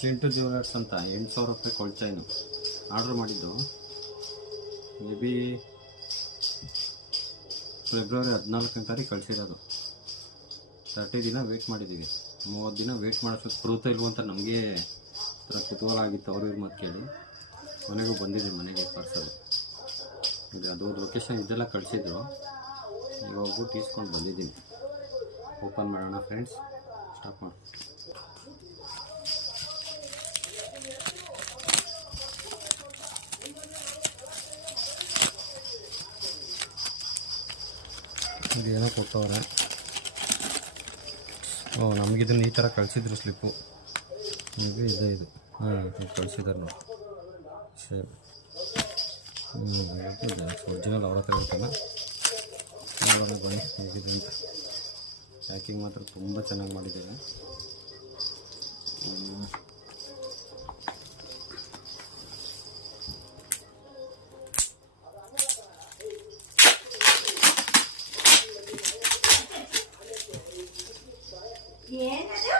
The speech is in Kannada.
ಚಿಂಟು ಜ್ಯುವೆಲರ್ಸ್ ಅಂತ 8,000 ರೂಪಾಯಿ ಕೊಳ್ಚೈನು ಆರ್ಡ್ರ್ ಮಾಡಿದ್ದು. ಮೇ ಬಿ ಫೆಬ್ರವರಿ 14ನೇ ತಾರೀಕು ಕಳಿಸಿರೋದು. 30 ದಿನ ವೆಯ್ಟ್ ಮಾಡಿದ್ದೀವಿ. 30 ದಿನ ವೆಯ್ಟ್ ಮಾಡೋಷ್ಟು ಬರುತ್ತಾ ಇಲ್ವ ಅಂತ ನಮಗೆ ಥರ ಕುತೂಹಲ ಆಗಿತ್ತು. ಅವ್ರ ಮಾತು ಕೇಳಿ ಮನೆಗೂ ಬಂದಿದ್ದೀವಿ, ಮನೆಗೆ ಪಾರ್ಸಲ್. ಈಗ ಅದು ಲೊಕೇಶನ್ ಇದೆಲ್ಲ ಕಳಿಸಿದ್ರು. ಈಗ ಹೋಗ್ಬಿಟ್ಟು ಈಸ್ಕೊಂಡು ಬಂದಿದ್ದೀನಿ. ಓಪನ್ ಮಾಡೋಣ ಫ್ರೆಂಡ್ಸ್, ಸ್ಟಾಪ್ ಮಾಡಿ. ಇದೇನೋ ಕೊಟ್ಟವ್ರೆ. ನಮಗಿದನ್ನು ಈ ಥರ ಕಳಿಸಿದ್ರು ಸ್ಲಿಪ್ಪು. ಇದು ಇದು ಇದು ಕಳಿಸಿದಾರೆ ನೋಡಿ. ಸರಿ, ಒರಿಜಿನಲ್ ಅವ್ರ ಹತ್ರ ಇರ್ತಲ್ಲ. ನೋಡೋಣ ಬನ್ನಿ ಹೇಗಿದೆ ಅಂತ. ಪ್ಯಾಕಿಂಗ್ ಮಾತ್ರ ತುಂಬ ಚೆನ್ನಾಗಿ ಮಾಡಿದ್ದೇವೆ. ಏನದು